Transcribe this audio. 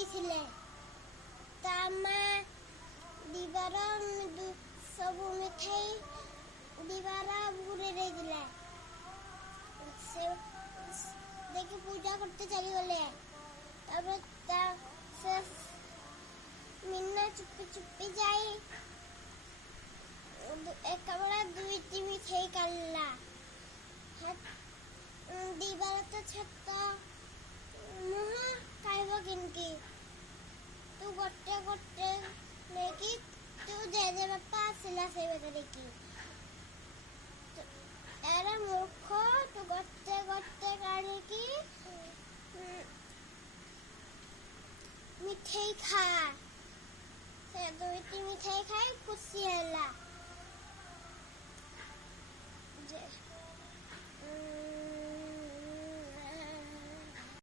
ଦେଇଥିଲେ ତା ମା ଦିବାର ସବୁ ମିଠାଇ ଦିବାର ଘୁରେ ଦେଇଥିଲା। ସେ देखी पूजा करते चली गले। मीना चुप्पी चुप्पी जाई एक बड़ा दुईटी मिठाई काला दीवार तो छत मुहा खाइब किनकी तू गोटे गोटे लेकी तू जेजे बापा आसिला से बेटे की एरा मूर्ख तू गोटे गोटे काढ़ी की मिठाई खा से दुईटी मिठाई खाई खुशी है।